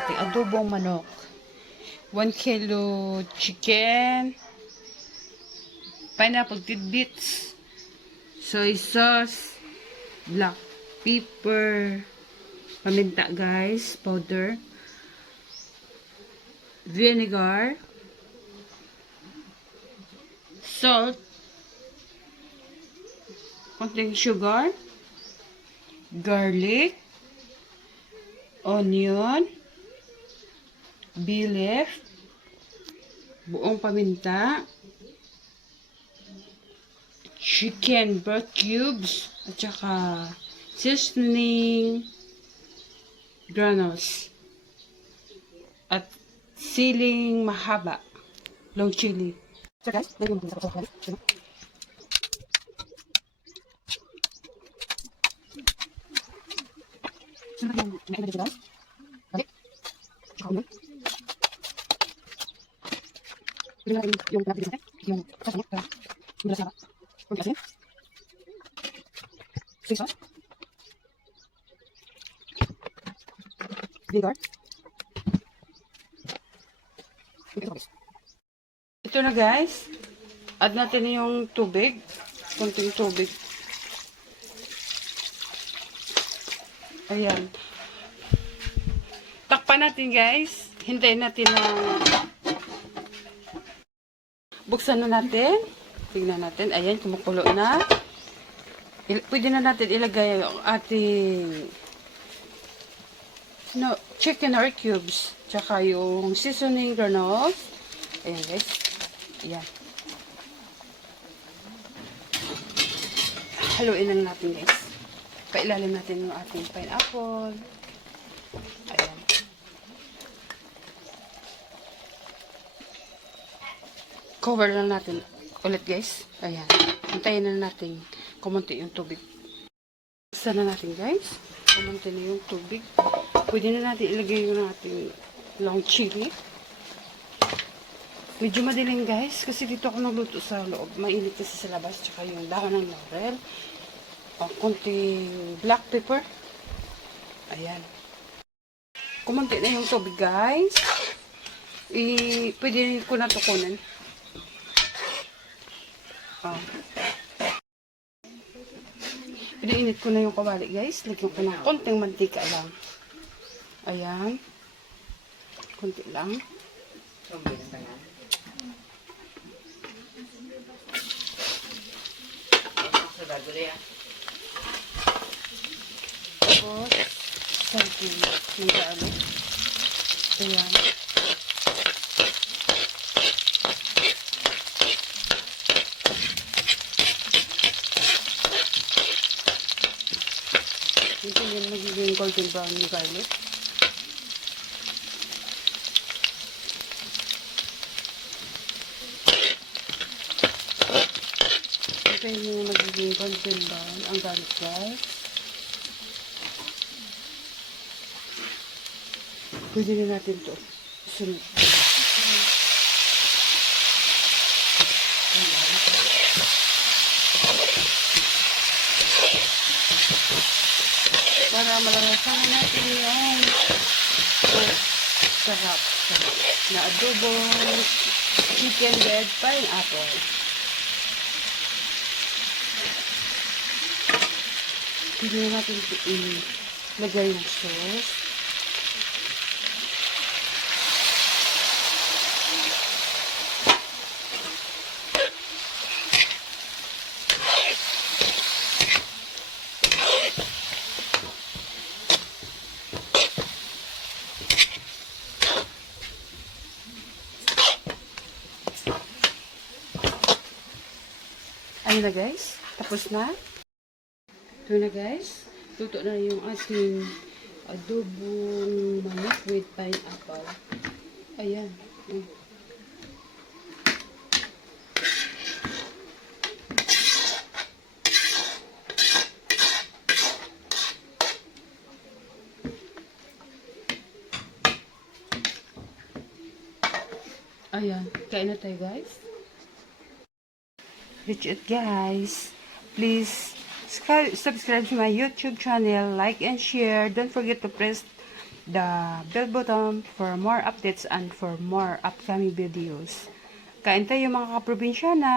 ating adobong manok. 1 kilo chicken, pineapple tidbits, soy sauce, black pepper, paminta guys, powder, vinegar, salt, konting sugar, garlic, onion, bay leaf, buong paminta, chicken broth cubes, at saka seasoning, granules, at siling mahaba, long chili. So guys, lagyan mo din sa kasama. Sunod yung naibig dito guys. Balik. Tsaka ulo. Pwede natin yung naibig dito. Yung kasama. Para hindi na sarap. Kunti asin. Soy sauce. Vinegar. Ito na guys. Add natin yung tubig. Kunting tubig. Ayan. Takpan natin guys. Hintayin natin na buksan na natin. Tignan natin. Ayan, kumukulo na. Pwede na natin ilagay yung ating chicken or cubes. Tsaka yung seasoning granules. Ayan guys. Ayan. Haluin lang natin guys. Pailalim natin yung ating pineapple. Ayan. Cover lang natin ulit guys. Ayan. Hintayin na natin kumunti yung tubig. Buksan na natin guys. Kumunti na yung tubig. Pwede na natin ilagay yung ating long chili. Medyo madilim guys. Kasi dito ako nagluto sa loob. Mainit kasi sa labas. Tsaka yung dahon ng laurel. Kunting black pepper. Ayan. Kumunti na yung tubig guys. Pwede ko na tukunan. Pinainit ko na yung kawali guys. Lagyan ko ng konting mantika lang. Ayan. Konti lang. Tapos, something ng garlic. Ayan. Ito yung magiging golden brown yung garlic. Ito yung magiging golden brown ang garlic guys. Pwede na natin ito sunod. Para malalasahan natin yung sarap na adobong chicken with pineapple. Pwede na natin ilagay yung sauce. Ayun na guys, tapos na. Ito na guys, luto na yung ating adobong manok with pineapple. Ayan. Ayan, kain na tayo guys. Reach it guys. Please subscribe to my YouTube channel, like and share. Don't forget to press the bell button for more updates and for more upcoming videos. Kain tayo mga kaprobinsyana!